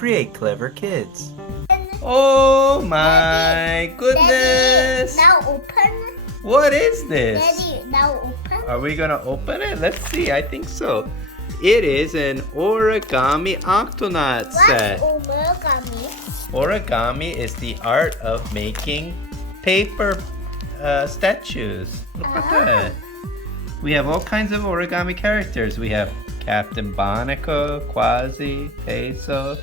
create clever kids. Oh my goodness! Daddy, now open. What is this? Daddy, now open. Are we gonna open it? Let's see. I think so. It is an origami Octonaut set. What's origami? Origami is the art of making paper statues. Look at that. We have all kinds of origami characters. We have Captain Barnacle, Quasi, Peso,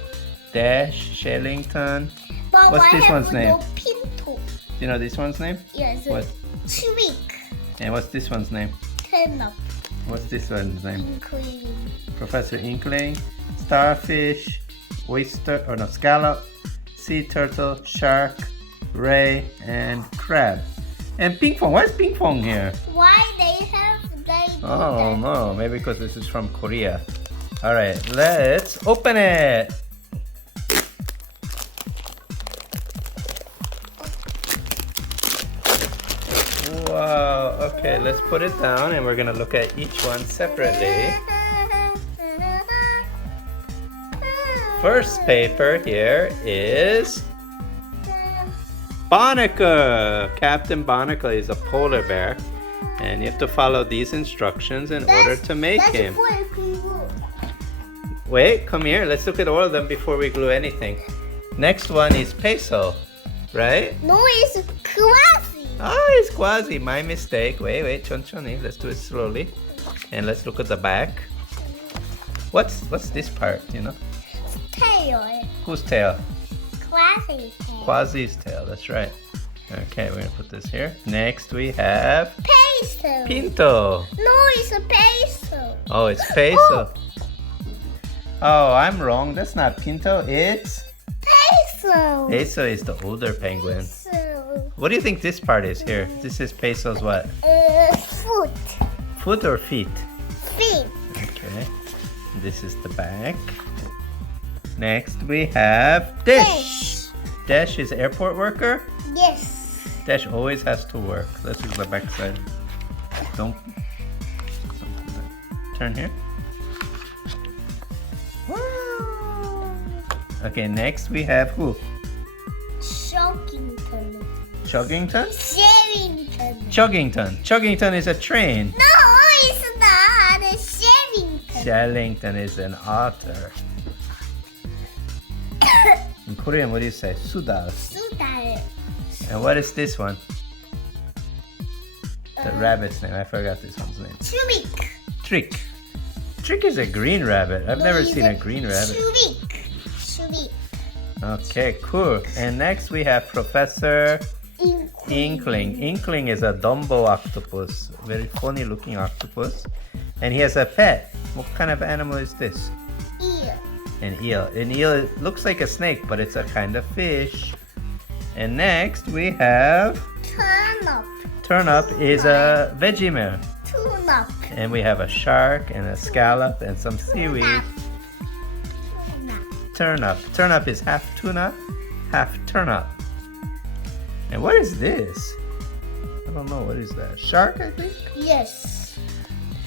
Dash, Shellington. But What's why this have one's name? no Pinto? Do you know this one's name? Yes. What? Tweak. And what's this one's name? Turn up. What's this one's name? Inkling. Professor Inkling, Starfish, Oyster, or no, Scallop, Sea Turtle, Shark, Ray, and Crab. And Ping Pong. Why is Ping Pong here? Why they do Oh that? no, maybe because this is from Korea. Alright, let's open it! Wow, okay, let's put it down and we're gonna look at each one separately. First paper here is Barnacle! Captain Barnacle is a polar bear, and you have to follow these instructions in order to make him. Wait, come here. Let's look at all of them before we glue anything. Next one is Peso, right? No, it's Quasi. Oh, it's Quasi. My mistake. Wait, 천천히. Let's do it slowly. And let's look at the back. What's this part, you know? Tail. Whose tail? Quasi tail. Quasi's tail, that's right. Okay, we're gonna put this here. Next we have Peso. Pinto. No, it's a peso. Oh, it's Peso. Oh, I'm wrong. That's not Pinto. It's Peso. Peso is the older penguin. So, What do you think this part is here? This is Peso's what? foot. Foot or feet? Feet. Okay. This is the back. Next we have Dash. Dash is airport worker. Yes. Dash always has to work. Let's do the back side. Don't turn here. Okay, next we have who? Shockington. Chuggington? Sherrington. Chuggington. Chuggington is a train. No, it's not. It's Sherrington. Shellington is an otter. In Korean, what do you say? Suda. Sudal. And what is this one? The rabbit's name. I forgot this one's name. Tweak. Trick. Trick is a green rabbit. I've never seen a green rabbit. Tweak. Tweak. Okay, cool. And next we have Professor Inkling. Inkling is a Dumbo octopus. Very funny looking octopus. And he has a pet. What kind of animal is this? Ear. An eel. An eel looks like a snake, but it's a kind of fish. And next we have Turnip. Turnip is a Vegemite. Turnip. And we have a shark and a scallop and some seaweed. Turnip. Turnip is half tuna, half turnip. And what is this? I don't know. What is that? Shark, I think? Yes.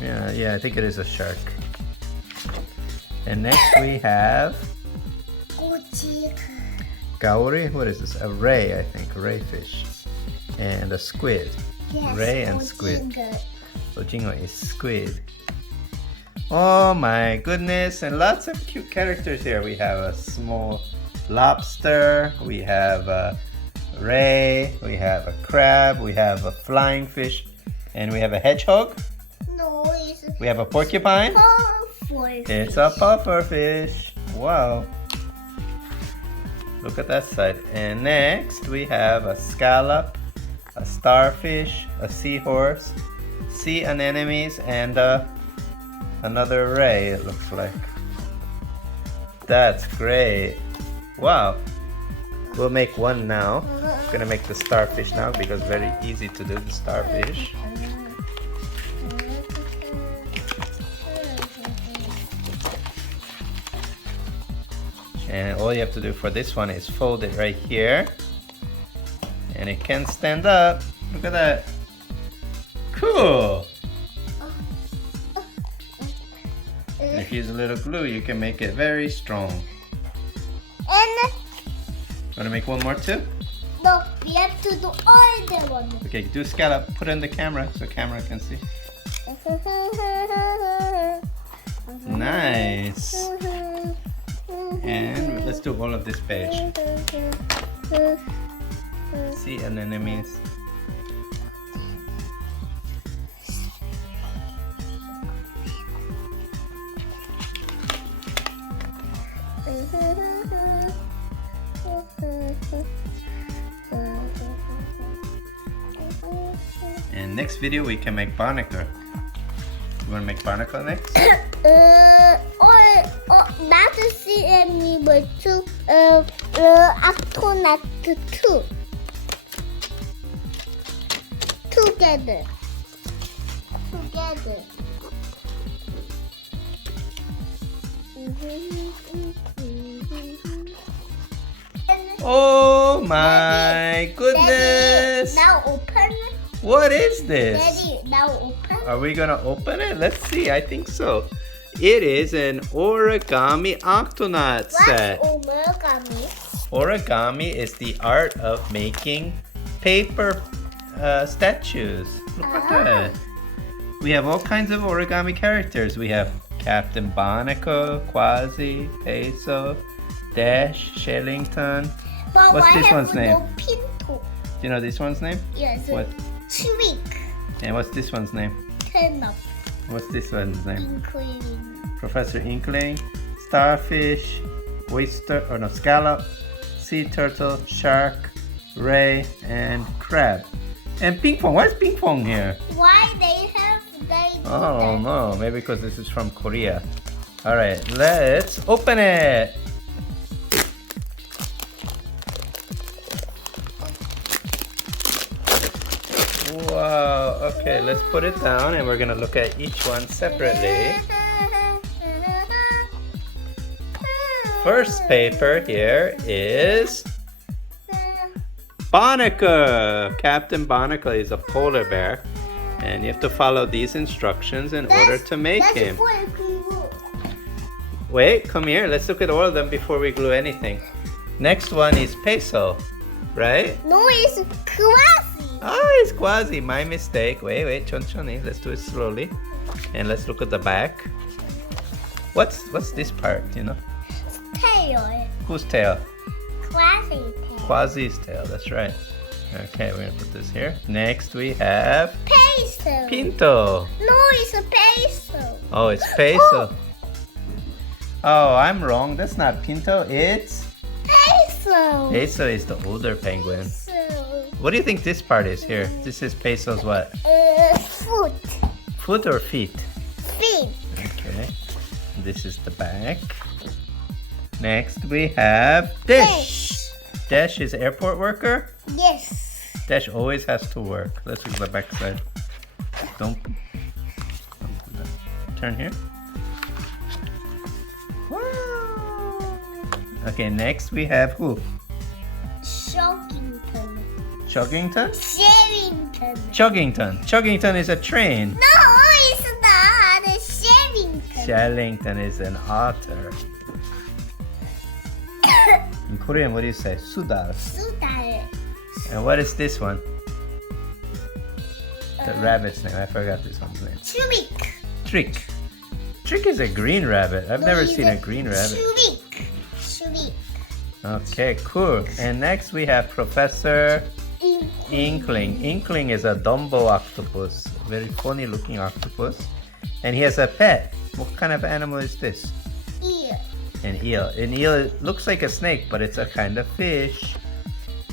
Yeah, I think it is a shark. And next we have Gaori. What is this? A ray, I think. Ray fish. And a squid. Yes. Ray and squid. Ojinga. Ojingo is squid. Oh my goodness, and lots of cute characters here. We have a small lobster, we have a ray, we have a crab, we have a flying fish, and we have a hedgehog. No, it's We have a porcupine. puffer. It's a puffer fish. Wow. Look at that side. And next we have a scallop, a starfish, a seahorse, sea anemones, and another ray, it looks like. That's great. Wow. We'll make one now. I'm gonna make the starfish now because very easy to do the starfish. And all you have to do for this one is fold it right here. And it can stand up. Look at that. Cool. If you use a little glue, you can make it very strong. And Want to make one more too? no, we have to do all the one. Okay, do scallop. Put in the camera so camera can see. Nice. And let's do all of this page. See anemones. And next video we can make barnacle. You want to make barnacle next? Not the CME, but to Octonaut 2. Together. Oh my goodness! Daddy, now open. What is this? Daddy, now open. Are we gonna open it? Let's see. I think so. It is an origami Octonaut set. What's origami? Origami is the art of making paper statues. Look at that. We have all kinds of origami characters. We have Captain Barnacle, Quasi, Peso, Dash, Shellington. But What's why this have one's name? no Pinto? Do you know this one's name? Yes. What? Shriek. And what's this one's name? Turn up. What's this one's name? Including. Professor Inkling, Starfish, Oyster, or no, Scallop, Sea Turtle, Shark, Ray, and Crab. And Ping Pong. Why is Ping Pong here? Why they do Oh that? no, maybe because this is from Korea. Alright, let's open it! Wow, okay, let's put it down and we're gonna look at each one separately. First paper here is Barnacle. Captain Barnacle is a polar bear, and you have to follow these instructions in order to make him. Wait, come here. Let's look at all of them before we glue anything. Next one is Peso, right? No, it's Quasi. Oh, it's Quasi. My mistake. Wait, 천천히. Let's do it slowly. And let's look at the back. What's this part, you know? Tail. Whose tail? Quasi tail. Quasi's tail, that's right. Okay, we're gonna put this here. Next we have Peso. Pinto. No, it's a peso. Oh, it's Peso. Oh, I'm wrong. That's not Pinto. It's Peso. Peso is the older penguin. So, What do you think this part is here? This is Peso's what? foot. Foot or feet? Feet. Okay. This is the back. Next we have Dash. Dash is airport worker. Yes. Dash always has to work. Let's look at the back side. Don't do that. Turn here. Wow. Okay, next we have who? Shockington. Chuggington? Sherrington. Chuggington. Chuggington is a train. No, it's not. It's Sherrington. Shellington is an otter. In Korean, what do you say? Sudar. Sudar. And what is this one? The rabbit's name. I forgot this one's name. Shriek. Trick. Trick is a green rabbit. I've never seen a green rabbit. Shriek. Shriek. Okay, cool. And next we have Professor Inkling. Inkling is a Dumbo octopus. Very funny looking octopus. And he has a pet. What kind of animal is this? Ear. An eel. An eel looks like a snake, but it's a kind of fish.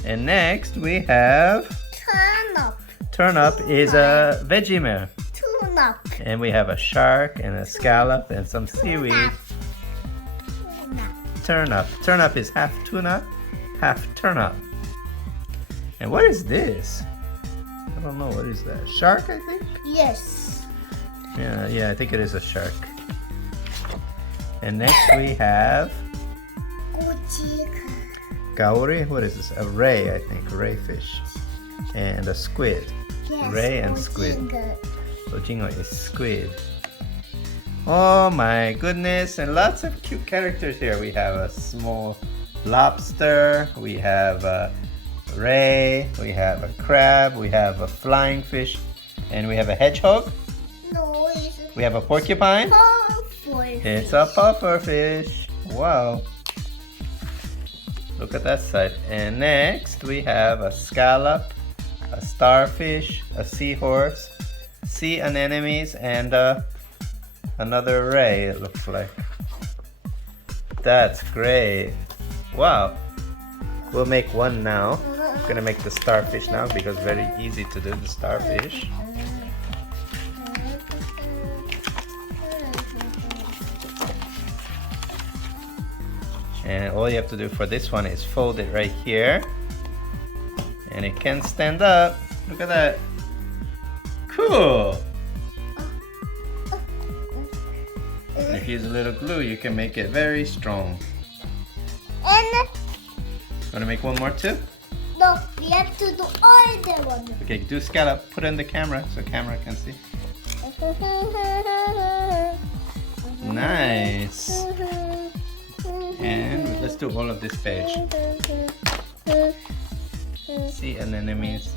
And next we have Turnip. Turnip is a Vegemite. Turnip. And we have a shark and a scallop and some seaweed. Turnip. Turnip is half tuna, half turnip. And what is this? I don't know. What is that? Shark, I think? Yes. Yeah, I think it is a shark. And next we have Gaori. What is this? A ray, I think. Ray fish. And a squid. Yes. Ray and squid. Ojinga. Ojingo is squid. Oh my goodness. And lots of cute characters here. We have a small lobster, we have a ray, we have a crab, we have a flying fish, and we have a hedgehog. No, it's We have a porcupine. puffer. It's a puffer fish. Wow. Look at that side. And next we have a scallop, a starfish, a seahorse, sea anemones, and another ray, it looks like. That's great. Wow. We'll make one now. I'm gonna make the starfish now because it's very easy to do the starfish. And all you have to do for this one is fold it right here. And it can stand up. Look at that. Cool. And if you use a little glue, you can make it very strong. And Want to make one more too? no, we have to do all the one. Okay, do scallop. Put it in the camera so camera can see. Nice. And let's do all of this page. Sea anemones.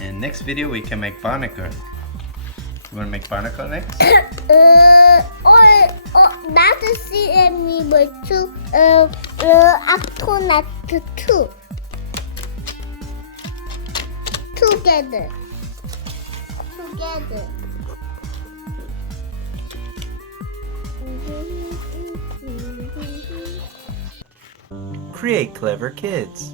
And next video we can make barnacle. You want to make barnacle next? Not to see me, but to Octonaut 2. Together. Create clever kids.